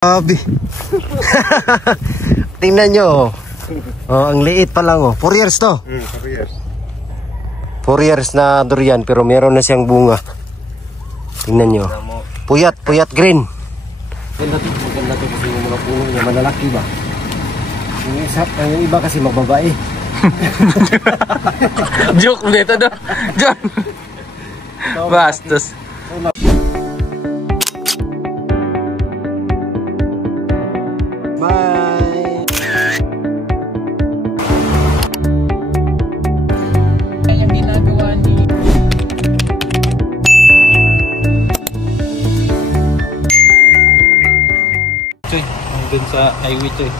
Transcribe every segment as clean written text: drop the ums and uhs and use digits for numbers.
Grabe. Tingnan nyo. Oh, ang liit pa lang. 4 years to. 4 years. 4 years na durian pero meron na siyang bunga. Tingnan nyo. Puyat green. Maganda to kasi yung mga puno niya malalaki ba? Yung iba kasi magbabae. Joke dito do. Joke. Bastos. Bye. Yung ginagawa ni Choy, dun sa highway Choy.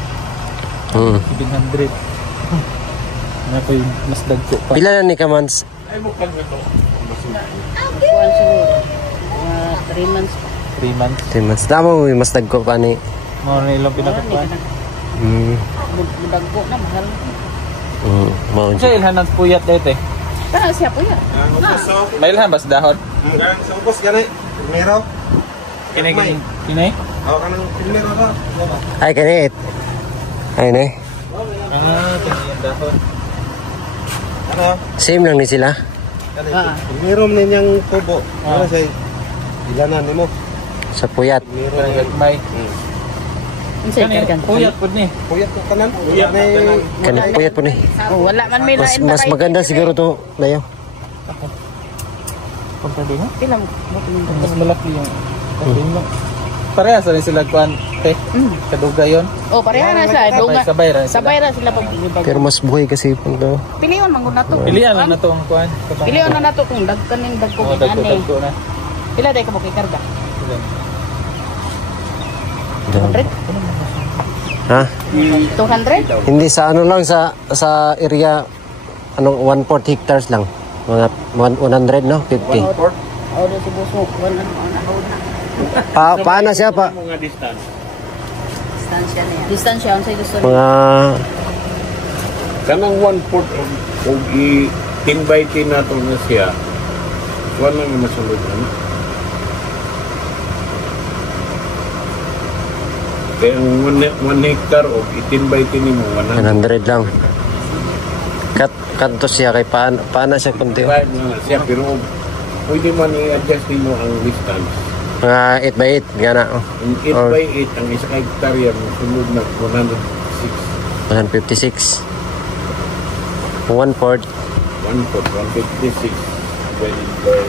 700. Ano pa yung mas dagko pa. Pila na ni Kamans? Ay, mukhang ito. Buwan siguro. 3 months pa. 3 months. 3 months. Tama mo mas dagko pa ni. Mga na ilang pinakakuan. Budagbo na, mahal. Mau Sa ilhan ng puyat dito eh. Tara siya po yan. May ilhan ba sa dahon? Sa ubos gani. Primero. Kinay? Ako kanang primero na. Ay kanit. Ay ne. Kinay yung dahon. Ano? Same lang ni sila. Primero ninyang tubo. Ano say? Ilanan nimo. Sa puyat. Primero May. Unsay kargan? Puyat po ni. Puyat ko kanan. Puyat na. Kanit puyat po ni. Oh, wala man may lain Mas maganda siguro to layo. Punta din ha? Pila mo Mas malaki yung parehas rin sila kuan te. Kaduga yon. Oh, pareha na siya. Duga. Sabay rin sila. Sabay ra sila pag Pero mas buhay kasi pag to. pilion man gud nato. Pilihan lang na to ang kuan. Pilion na nato kung dagkan ning dagko Oh, ani. dagko na. Pila day ka mo kay karga? 200? Ha? 200? Hindi sa ano lang sa area anong 1/4 hectares lang. Mga 100 no, 50. Oh, do si buso. Wala na. Paano siya pa? Distansya niya. Distansya unsay gusto niya? Mga Kanang 1/4 og i-10 by 10 nato na siya. Wala nga masulod ano. Kaya ang 1 hectare og i-10 by 10 mo 100 lang. Kanto siya kay paano siya kunti. Right na siya pero pwede man i-adjust mo ang distance. Mga 8 by 8 gana. Ang 8 by 8 ang isang hectare sunod na 106. 156. 1/4. 156 divided by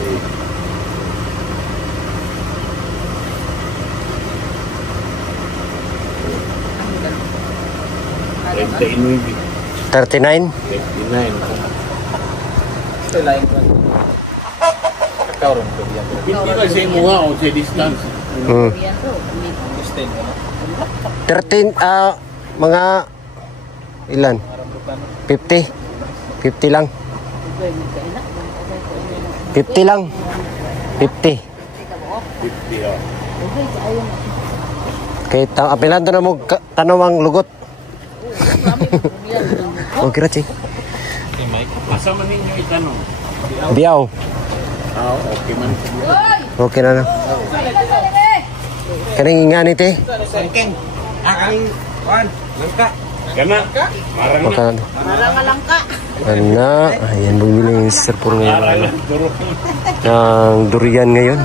39. 39. Ito lain kuan. Kakao ron ko diyan. Hindi ba siya imuha o sa distance? Yan to. 13 mga ilan? 50. 50 lang. 50 lang. 50. 50 oh. Kay apilan to na mo tanong lugot. Okay ra chi. Okay, Mike. Asa man ninyo itanong? Biyaw. Okay man. Okay na na. Kaning ingani te. Sangking. Kaning kuan. Langka. Kana. Marang Maka Marang langka. ana, ayan bumili ng Sir Puro ngayon. Ng durian ngayon.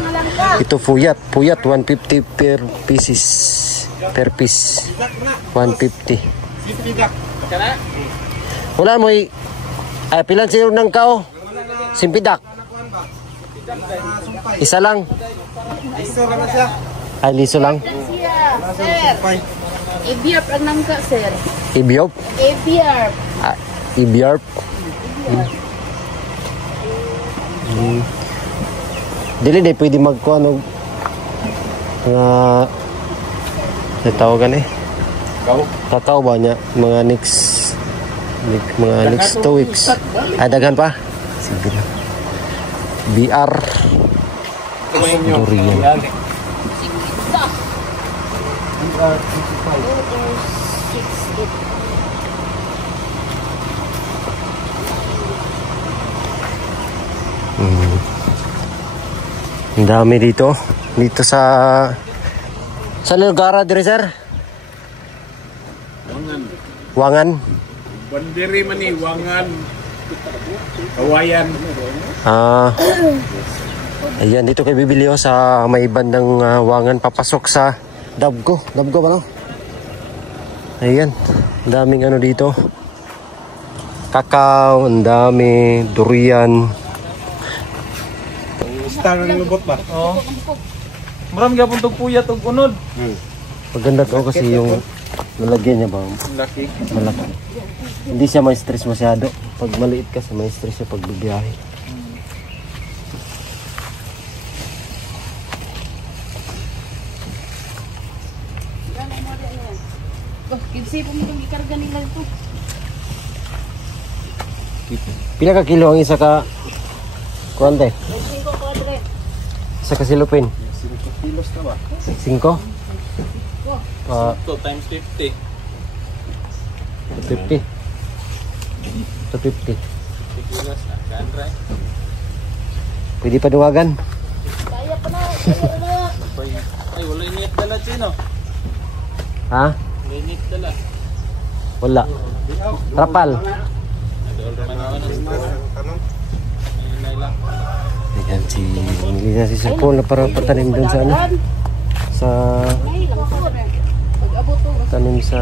Ito puyat 150 per pieces. Per piece. 150. Wala mo pilan siro ng kao? Simpidak. Isa lang. Iso ra na siya. Ay, liso lang. Sir. Ibiarp ang nangka, sir. Ibiop. Ibiarp. Ibiarp. Dili day pwede magkuha ng sa tawagan kakao ba niya mga next 2 weeks ay daghan pa sige na BR durian Ang dami dito sa Saan yung lugar dire sir? Wangan. Wangan? Bandiri man ni Wangan. Kawayan. Ayan, dito kayo bibili sa may bandang Wangan papasok sa Dabgo. Dabgo ba no? Ayan, ang daming ano dito. Kakao, ang dami, durian. Star ng lubot ba? Oo. Marami ka puntog puyat og unod. Maganda to kasi yung nalagyan niya ba? Laki. Malaki. Hindi siya may stress masyado. Pag maliit kasi may stress siya pag bibiyahe. Kinsi po mo itong ikarga nila ito. Pila ka kilo ang isa ka kuwante? 5 kwadre. Isa ka silupin? 5 kilos na ba? 5? 2 times 50. 50. 250. Kilos na. Kanray. Pwede pa duwagan? Kaya pa na. Kaya pa na. Ay, wala init dala, Chino. Ha? Wala init dala. Wala. Trapal. Adol naman ako ng Tanong. May lang. Ayan si Mili na si Sir Paul na para patanim doon sa ano? Sa Ay, lang po. Pag-abot to. tanim sa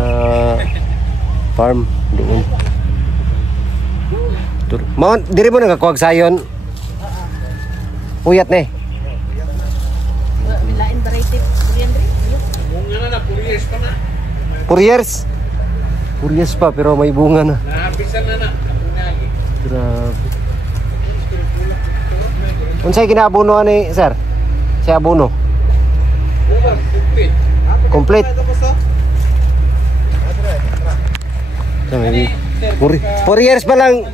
farm doon. Mount, diri mo nagakuwag sayon. Puyat na eh. Milain variety. Riandre. Bunga na na, 4 years pa na. 4 years? 4 years pa pero may bunga na. Nahabisan na na. Apunagi. Grabe. Unsay kinaabuno ni sir? Si abono. Complete. So, maybe 4 years pa lang.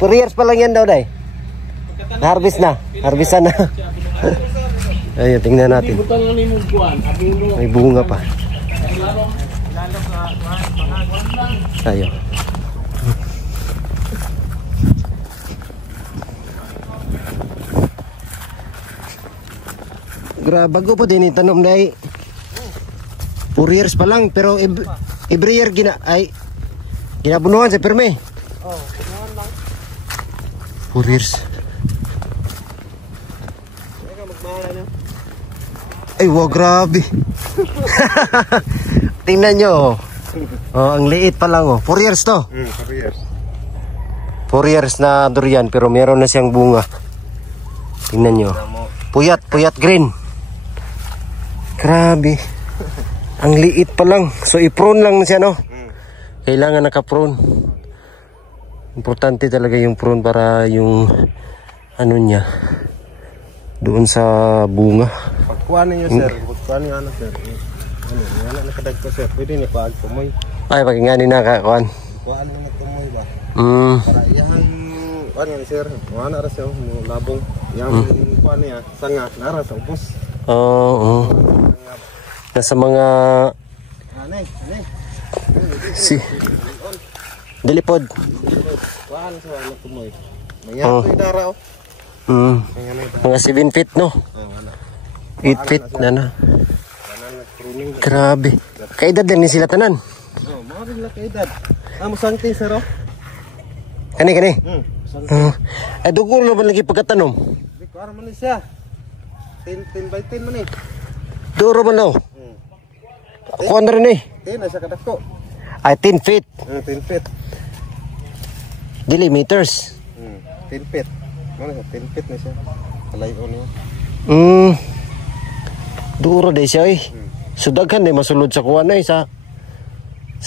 4 years pa lang yan daw dai. Na-harvest na. Harvestan na. Ayun, tingnan natin. Butang na ni mong kuwan. Abuno. May bunga pa. Tayo. Bago po din itanom dai. 4 years pa lang pero every year ginabunuhan sa perme. Oh, punuhan lang. 4 years. Teka, magmahala niya. Ay, wow, grabe. Tingnan nyo. Oh, ang liit pa lang. 4 years to. 4 years. 4 years na durian pero meron na siyang bunga. Tingnan nyo. Puyat green. Grabe. Ang liit pa lang. So, i-prune lang siya, no? Kailangan naka-prune. Importante talaga yung prune para yung ano niya doon sa bunga. Pagkuhan niyo, sir. Pagkuhan niyo, ano, sir. Ano, yan nakadag ko, sir. Pwede niyo pag-tumoy. Ay, pakingganin na kakuan. Pagkuhan niyo nagtumoy ba? Para iyahan, ano nga, sir. Ano na siya, labong. Yang kuhan niya, sanga, nara sa ubos. Oo. Nasa mga Anay. si Dilipod. Kuhan siya, nagtumoy. Nangyari ko yung dara, oh. Mga 7 feet, no? 8 feet na na. Grabe. Kaedad lang ni sila tanan. Oh, mga rin lang kaedad. Musangting, sir, oh. Kani. Musangting. Ay, dugo naman lagi pagkatanom. Hindi ko aram man siya. 10 by 10 man eh. Duro man daw. Kuha na rin eh. 10 na siya kadako. Ay, 10 feet. 10 feet. Dili meters. 10 feet. Ano siya? 10 feet na siya. Kalayo niya. Duro day siya eh. Sudaghan eh, masulod sa kuha na eh. Sa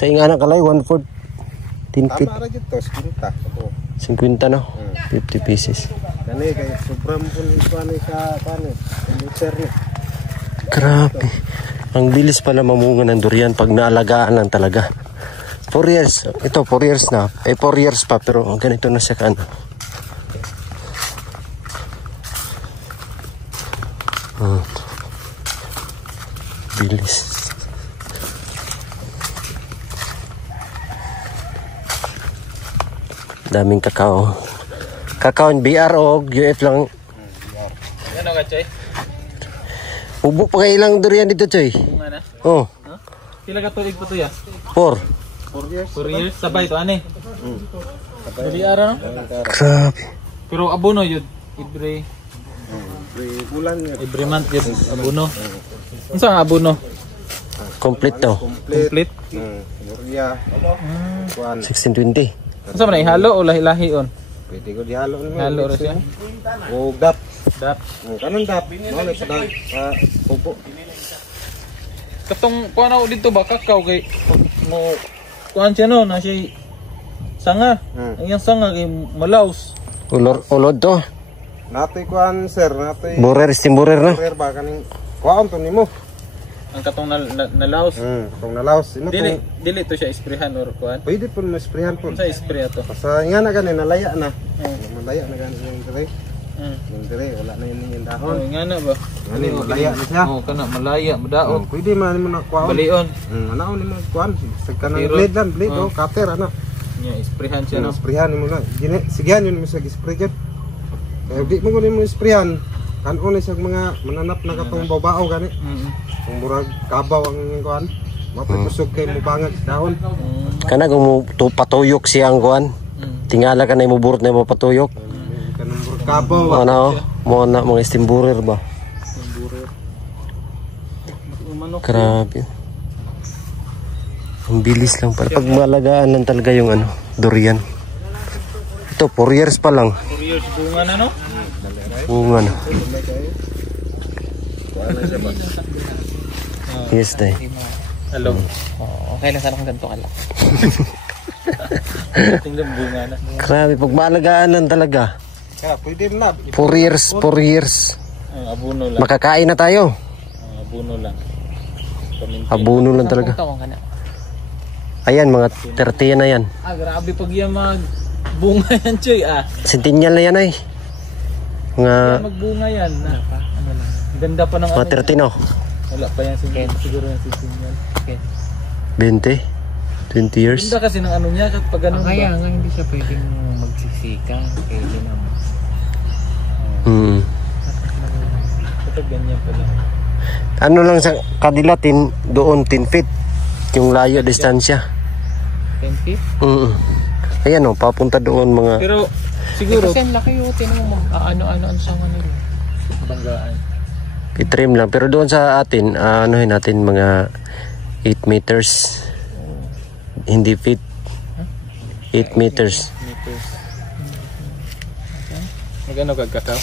ingana kalay, 1/4. 10 feet. Tama ra dito, 50. 50 no? 50 pieces. Kani kay sobrang pun ito ani sa paano? Liter ni. Grabe. Ang bilis pala mamunga ng durian pag naalagaan lang talaga. 4 years. Ito, 4 years na. 4 years pa pero ganito na siya kaano. Bilis. Daming kakao. Kakao BR o UF lang. Ano ka, Choy? Ubo pa kayo lang durian dito, Choy. Bunga na. Oh, Pila ka tuig pa to ya? 4. 4 years sabay to ani. Dili ara no? Grabe. Pero abono yun. Every Bulan yun. month yun. Abono. Unsa ang abono? Complete to. Complete. Murya. Kuan. 1620. Unsa man ihalo o lahi-lahi on? Pwede ko dihalo ni mo. Halo ra siya. O dap. Dap. Kanon dap. Mo na sa pupo. Katong kuan ako dito ba kakaw kay mo kuan siya no na siya sanga. Ang iyang sanga kay malaos. Ulod to. Natoy kuan sir, natoy. Burer, steam burer na. Sir ba kaning kuan to nimo? Ang katong nalaos. Kung nalaos imo Dili to. dili to siya isprehan or kuan. Pwede po mo sprayan po. Unsa spray ato? Sa nga na gani nalaya na. Malaya na gani yung dire. Mm. Yung dire wala na yung Oh, dahon. nga na ba? Gani malaya na siya. Oh, kana malaya, madaot. Pwede man mo na kuan. Balion. Anaon nimo kuan. Sa kanang Pero- blade lang, blade o cutter ana. Nya isprehan siya no. Sprayan mo na. Gini sigihan yun mo sa spray gid. Kaya di mo kunin mo sprayan. Kanon siya mga mananap na katong babao gani. Kung murag kabaw ang kuan. Mapipusog kay mo bangag dahon. Kana kung mo patuyok siyang kuan. Tingala ka na mo burot na mo patuyok. Kanang murag kabaw. Ano, mo na mga steam burer ba? Grabe. Ang bilis lang pala. Pag malagaan lang talaga yung ano, durian. Ito, 4 years pa lang. 4 years bunga na no? Bunga na. Yes, day. Hello. Okay lang sana kung ganito ka lang. Tingnan bunga na. Grabe, pag malagaan lang talaga. Kaya pwede na. 4 years. Abono lang. Makakain na tayo. Abono lang. Abono lang talaga. Taon ka na. Ayan, mga 30 na yan. Grabe pag yan bunga yan, Choy Centennial na yan ay. Mga Magbunga yan. Ano lang. Ganda pa ng mga 30 no? Wala pa yan siguro yung sisinyan. Okay. 20? 20 years? Ganda kasi ng ano niya kapag ganun Kaya ba? nga hindi siya pwedeng magsiksika. Pwede naman. Hmm. Kapag ganyan pala. Ano lang sa kadila doon 10 feet. Yung layo distansya. 10 feet? Ayan o, papunta doon mga... Pero siguro Kasi ang laki yung tinong mo. Ano-ano sa nila. banggaan. I-trim lang. Pero doon sa atin, anuhin natin mga 8 meters. Hindi feet. 8 meters. Meters. Magano kagkakaw?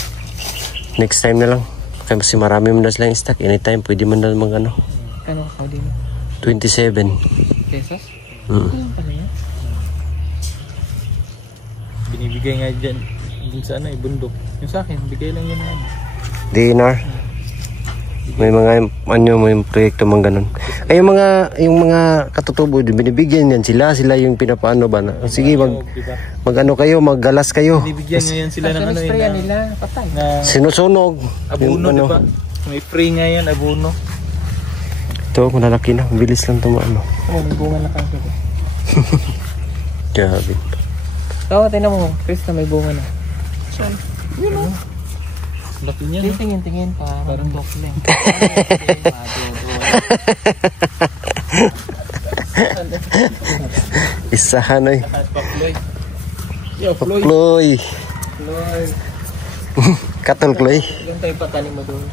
Next time na lang. Kaya kasi marami mo na silang stock. Anytime, pwede mo na mga ano. Kano ka din? 27. Pesos? Mm. Ano pa niya? Binibigay nga dyan. Dun sa ano, bundok. Yung sa akin, bigay lang yan. Dinar. May mga may proyekto mang ganun. Ay yung mga katutubo binibigyan yan sila yung pinapaano ba na sige mag-ano kayo, maggalas kayo. Binibigyan nga yan sila ng ano Sprayan nila, patay. na Sinusunog. abono, Yung diba? May free nga yan, abono. Ito, malalaki na. Bilis lang tumaano. May bunga na kasi. Grabe. Oo, tingnan mo. Chris na may bunga na. Saan? Yun o. Laki niya. Please, tingin-tingin. Parang dokle. Isahan ay. Pakloy. Yo, Floyd. Kloy. Katol Kloy. Yung tayo patanim mo doon.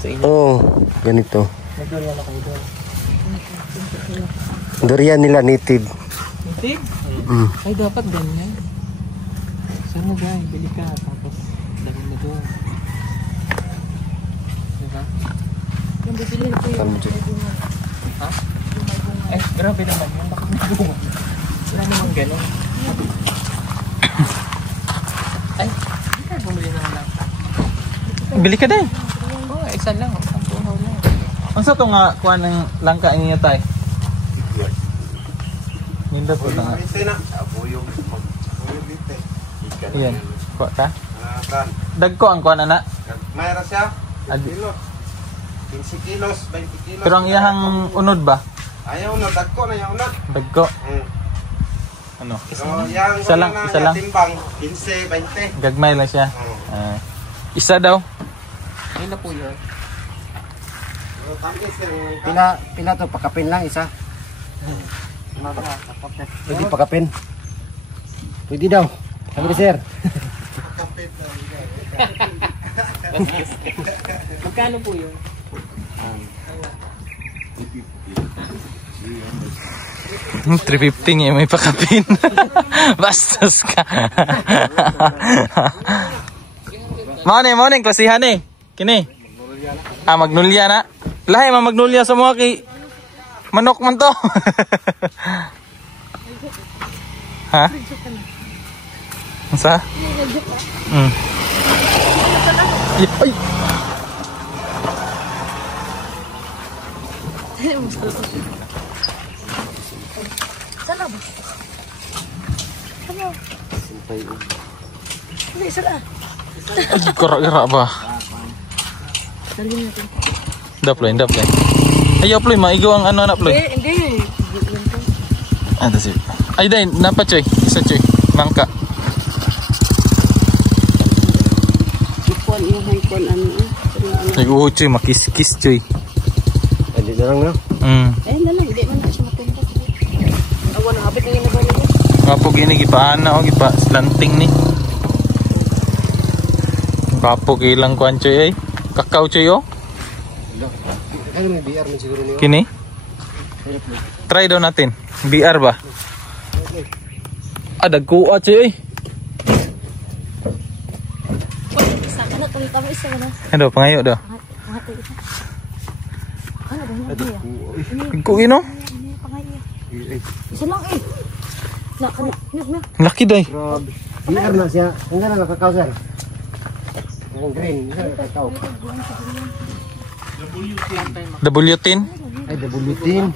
Sa inyo. Oh, ganito. Nagdurian na kayo doon. Durian nila native. Hindi? Ay, dapat ganyan. Saan mo guys? Bili ka. Tapos, dali mo doon. Diba? Yung bibili ko yung bunga. Ha? Eh, grabe naman yun. Bakit may bunga? Wala naman gano'n. Ay, hindi ka bumili naman lang. Bili ka din. Oo, isa lang. Ang tunaw lang. Ang sa ito nga, kuha ng langka niya tayo. Ninda po na nga. Ito na. Abuyog dito. Ayan. Kuha ta. Kan. Dagko ang kuha na na. Mayroon siya. Adi. 15 kilos, 20 kilos. Pero ang iyahang unod ba? Ayaw na, dagko na yaw na. Dagko. Ano? So, yang Isa lang, isa lang. Timbang, 15, 20. Gagmay lang siya. Isa daw. Ayun na po yun. Pila to, pakapin lang isa. Pwede pakapin. Pwede daw. Sabi ni sir. Magkano po yun? $350 niya may pakapin. Bastos ka. Morning, klasihan eh. Kini. Magnolia na. Lahi magnolia sa mga kay manok man to. Ha? Sa? Ay. Sana ba? Ano? Hindi, sana. Ay, kara-kara ba? Dalhin natin. Daploy. Ayaw, Ploy. Maigaw ang ano na, Ploy. Hindi. That's it. Ay, dahil. Napa, Choy. Isa, Choy. Mangka. Ipon, yung ano. Ay, Choy. Makis-kis, Choy. Hindi na lang na. Hindi man na siya matumpa. Awan, hapit na yun na ba nito? Kapog ini gipaan na o gipa slanting ni. Kapog ilang kuan Choy ay. Kakao Choy o. Ano may BR man siguro niyo? Kini. Try daw natin. BR ba? Dagkuha Choy ay. Isa ka na, tama isa ka na. Ano pangayo daw? Pangatay ito. Ano ba yung idea? Kuwi no? Isa lang eh. Laki day. Grabe. BR na siya. Ang gana nakakaw sir. Ang green. Ang nakakaw. W10. Ay, W10.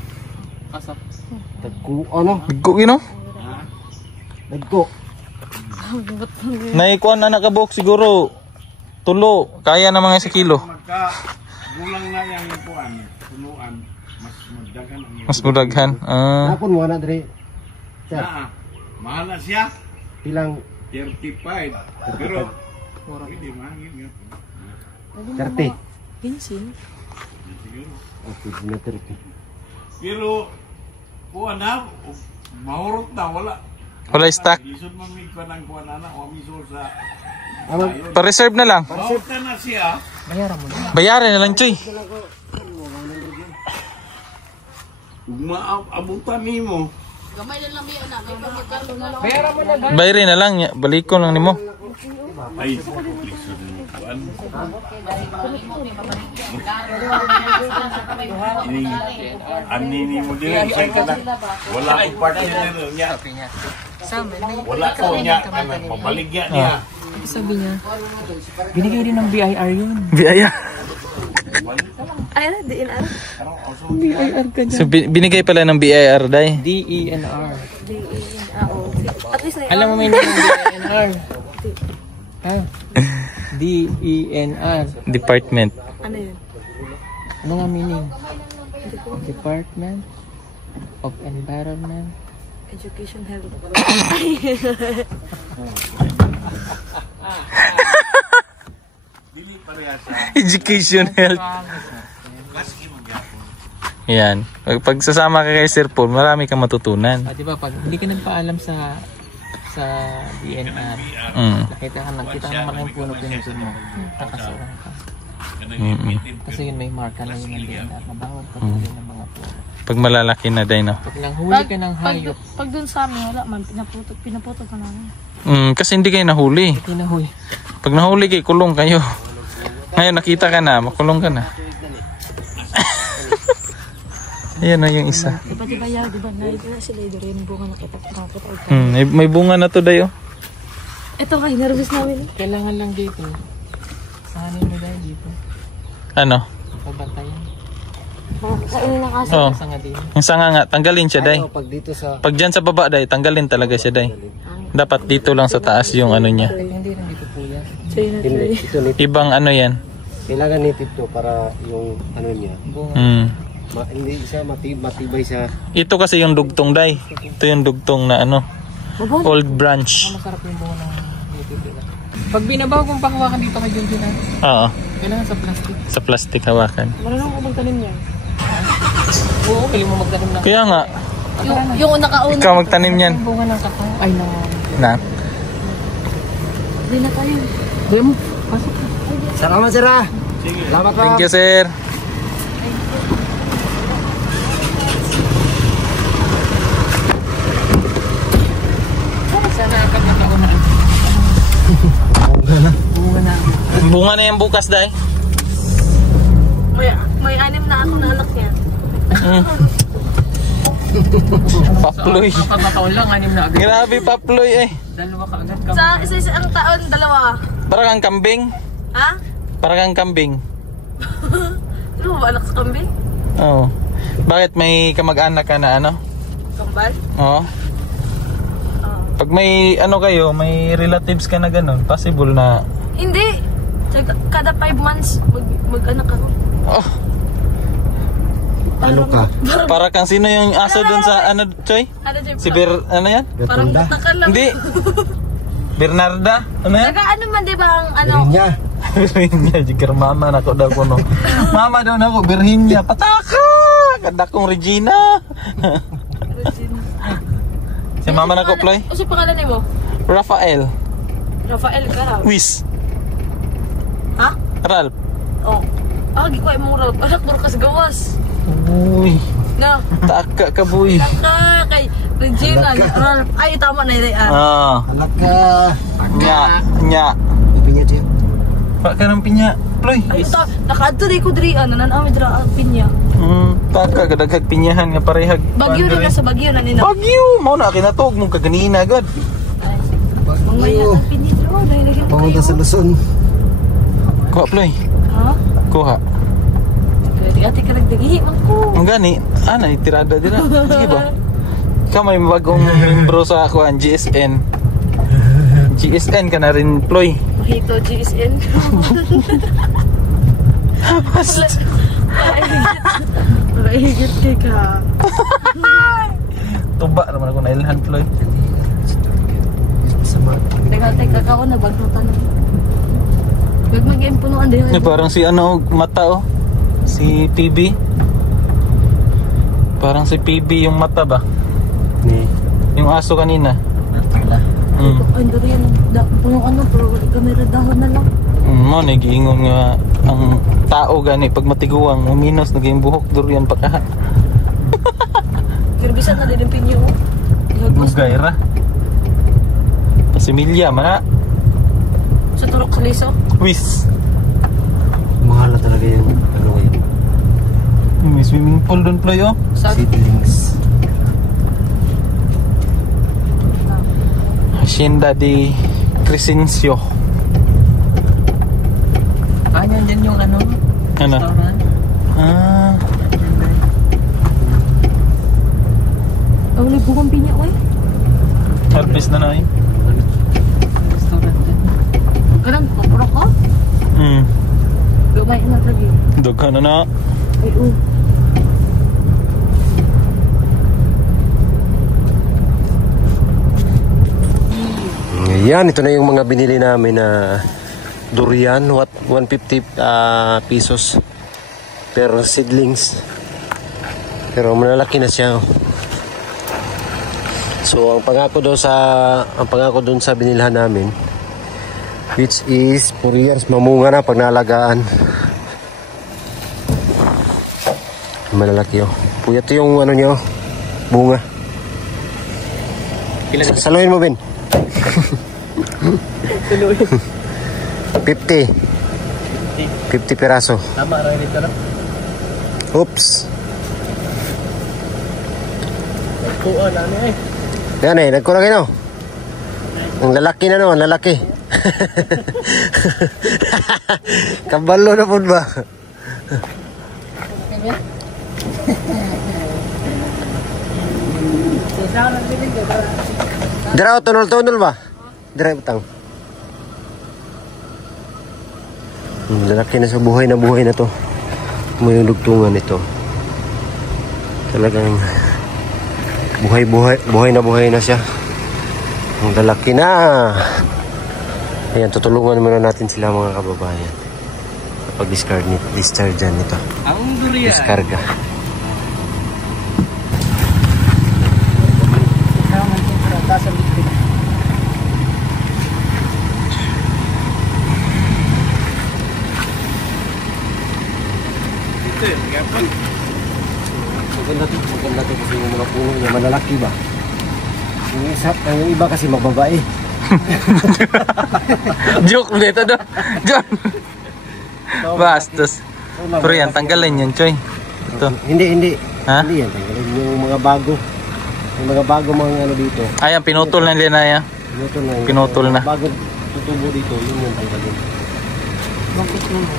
Tagko, ano? Kuwi no? Tagko. Naikuan na nakabok siguro. Tulo. Kaya na mga 1 kilo. Gulang na yang kuan, punuan, mas mudaghan ang Mas mudaghan. Napon mo na dre. Sir, mahal na siya. pilang 35. Pero hindi mahal yun. 30. Pinsin. Okay, na 30. Pero kuan na, mahurot na wala. Wala stock. Lisod man mig kuan ang kuan na o misol sa Pa-reserve na lang. mahurot na siya. Bayaran na lang Choy. Maabutan nimo. Bayarin na lang. Balikon lang nimo. Ay, lisod mo kuan. Ini mo din siya kana. Wala ko partner niya. Wala ko niya kana pabaligya niya. Sabi niya. Binigay din ng BIR yun. Biyaya. Ay, ano? DNR? BIR ka dyan. So binigay pala ng BIR day. DENR. At least na alam mo may name ng DENR. Ha? DENR. Department. Ano yun? Ano nga meaning? Department of Environment. Education Health. Dili pareha sa Education Health. Yan. Pag sasama ka kay Sir Paul, marami kang matutunan. Di ba pag hindi ka nagpaalam sa DNR, nakita ka naman yung puno-pinutin mo, kakasuran ka. Kasi yun may marka na yun ng DNR na bawal patuloy ng mga puno. Pag malalaki na day, no? Pag nanghuli ka ng hayop, Pag dun sa amin, wala man. Pinaputok ka namin. Kasi hindi kayo nahuli. tinahuli. Pag nahuli kayo, kulong kayo. Ngayon nakita ka na, makulong ka na. Ayan na yung isa. Pati ba yaw, di ba? Narito na sila ito rin. Bunga nakita. May bunga na to dayo. Ito kayo, nervous namin. Kailangan lang dito. Sahanin mo dahil dito. Ano? Pabantayan. Kainin na kasi. Oh. Sanga din. Yung sanga nga, tanggalin siya day. Pag dito sa Pag dyan sa baba day, tanggalin talaga siya day. Dapat dito lang sa taas yung ano niya. Hindi rin dito po yan. Try na hindi, try. ito native. Ibang ano yan. Kailangan native to para yung ano niya. Hindi siya matibay siya. Ito kasi yung dugtong day. Ito yung dugtong na ano. Old branch. Masarap yung bunga ng nitibila. Pag binabaw kong pakuha ka dito kay Junjun, Oo. Kailangan sa plastic. Sa plastic hawakan. Marunong ko magtanim niya. Oo, kailangan mo magtanim ng... Kaya nga, Yung nakauna. ikaw magtanim yan. bunga ng kakao. Ay, no. Na? Hindi na tayo. Di mo. Pasok. Salamat, sir. Salamat, Thank you, sir. Sana agad nakaunaan. Bunga na. Bunga na yan bukas, dahil. May 6 na ako na anak niya. Paploy. Kapag lang, 6 na agad. Grabe, paploy eh. Dalawa ka agad ka. Sa isa-isang taon, 2. Para kang kambing. Ha? Para kang kambing. Ano mo ba anak sa kambing? Oo. Bakit may kamag-anak ka na ano? Kambal? Oo. Pag may ano kayo, may relatives ka na ganun, possible na... Hindi. Kada 5 months, mag-anak ako. Oh, Ano ka? para kang sino yung aso dun sa ano, Choy? Ano dyan? Si ano yan? Parang Gatunda. takal lang. Hindi. Bernarda? Ano yan? Ano man, di ba ang ano? Virginia. Virginia, jikir mama na ko daw ko no. Mama daw na ko, Virginia. Pataka! Ganda kong Regina. Si mama na ko, Ploy. Ano si pangalan mo? Rafael. Rafael ka. Wiz. Ha? Ralph. Oh. Gikuha mo Ralph. Anak mo kasi gawas. Uy. Na. Taka ka, boy. Kay Regina. Ralph. Ay, tama na yun. Anak ka. Nya. Pinya dia. Pak ka ng pinya. Ploy. Ay, ito. Nakaaduri ko diri. Nananami dira pinya. Taka, kadagag pinyahan nga parehag. Bagyo na sa Bagyo na nila. Bagyo! Mao na kinatog mong kaganina agad. Mamaya ang pinya. Pamunta sa Luzon. Kuha, Ploy. Ha? Kuha. Di ati ka nagdagihi man ko. Ang gani, itirada din na. Sige ba? Ikaw may bagong membro sa kuhan, GSN. GSN ka na rin, Ploy. Mahito GSN. Mahigit kay ka. Tuba naman ako na ilhan, Ploy. Teka ka ko na bagnutan. Wag mag-game punuan din. Parang si ano, mata oh. Si PB. Parang si PB yung mata ba? Ni. Yung aso kanina. Ay, dari yan. Punuan na, pero kamera dahon na lang. Mo, nagiingon nga ang tao gani pag matiguang, uminos, naging buhok, durian pa ka. Kirbisan na din yung pinyo. Lugay ra. Pasimilya, mana. Sa turok sa liso. Wiz. Mahal na talaga yung ano ngayon. May swimming pool doon, Ploy oh. Seedlings. Hacienda de Crescencio. Yan dyan yung ano? Ano? Restaurant. Ang libukang pinya ko eh. Harvest na na eh. Restaurant dyan. Ganun, kapurok ko. Gamay na lagi. Dughan na na. Ay, Yan, ito na yung mga binili namin na durian, 150 pesos per seedlings. Pero malalaki na siya. So ang pangako doon sa binilhan namin, which is 4 years, mamunga na pag naalagaan. Malalaki oh. Puyat yung ano niyo, bunga. Saluhin mo, Ben. 50 piraso. Tama rin dito na. Oops. Kuha na niya eh. Yan eh, nagkurang ino. Ang lalaki na naman, lalaki. Kabalo na po ba? Dira o tunol-tunol ba? Dira utang. Lalaki na sa buhay na to. May lugtungan ito. Talagang buhay na siya. Ang lalaki na. Ayan, tutulungan muna natin sila mga kababayan. Pag-discharge dyan ito. Ang durian. Diskarga. Ito yun, gapon. Maganda to kasi yung mga puno niya malalaki ba? Yung iba kasi magbabae. Joke ulit ito. Joke. Bastos. Pero yan, tanggalin yan, Choy. Ito. Hindi. Ha? Hindi yan. Tanggalin yung mga bago. Yung mga bago mga ano dito. Ayan, pinutol na nila ya. Pinutol na. Bago tutubo dito, yun yung tanggalin. Bakit naman?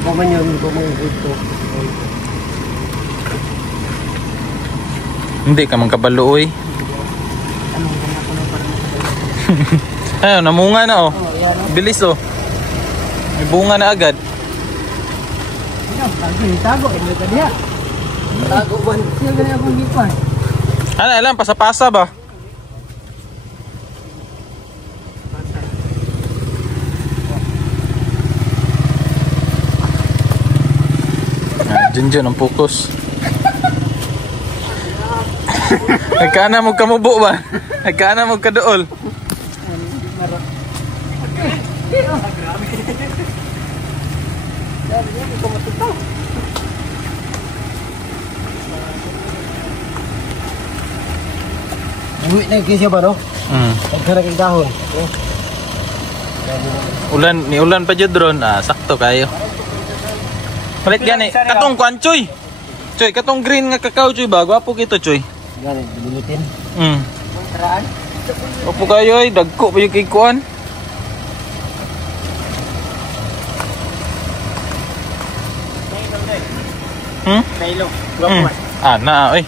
Paman yun, mga dito. Hindi ka man kabaluoy. Ayun, namunga na oh. Bilis oh. May bunga na agad. Ano alam, pasa-pasa ba? Dyan ang focus. Nagkana mo kamubo ba? Nagkana mo kadool. Uwi na yung siya ba, no? Nagkanak yung dahon. Ulan pa dyan drone. Sakto kayo. Palit gani. Katong kwan, Choy. Choy, katong green nga kakao, Choy ba? Gwapo kito, Choy. Gani, bilitin. Gwapo kayo ay. Dagko pa yung kikuan. Kailo. Gwapo. Na, oy.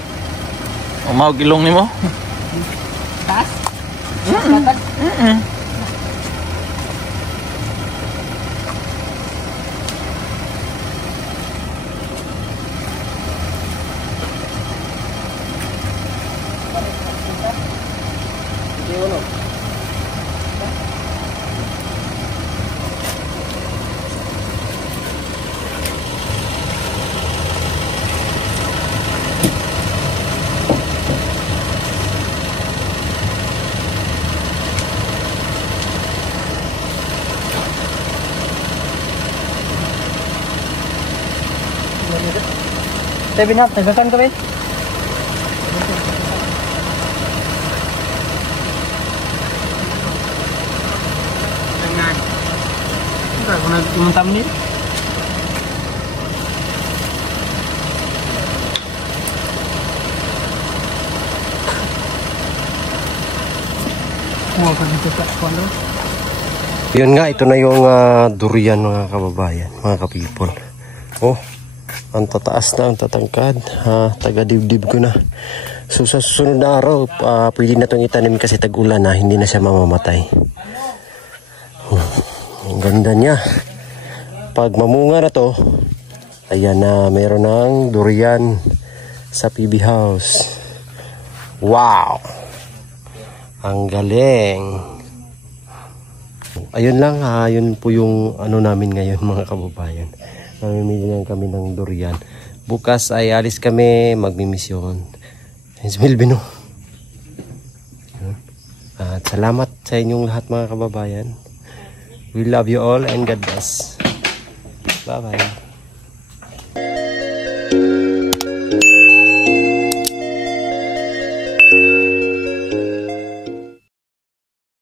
Umawag ilong ni mo. Taas? Tatag? Sabi na, tagakan ko rin. Jangan. Enggak, kung nagpumunta mo niyo. Huwag ka dito sa kwalo. Yun nga, ito na yung durian mga kababayan, mga kapipol. Oh, ang tataas na, ang tatangkad. Taga-dibdib ko na. So sa susunod na araw, pwede na itong itanim kasi tag-ulan na, hindi na siya mamamatay. Ang ganda niya. Pag mamunga na to, ayan na, meron ng durian sa PB House. Wow! Ang galing! Ayun lang, yun po yung ano namin ngayon mga kababayan. Namimili lang kami ng durian. Bukas ay alis kami magmimisyon. Bino. At salamat sa inyong lahat mga kababayan. We love you all and God bless. Bye bye.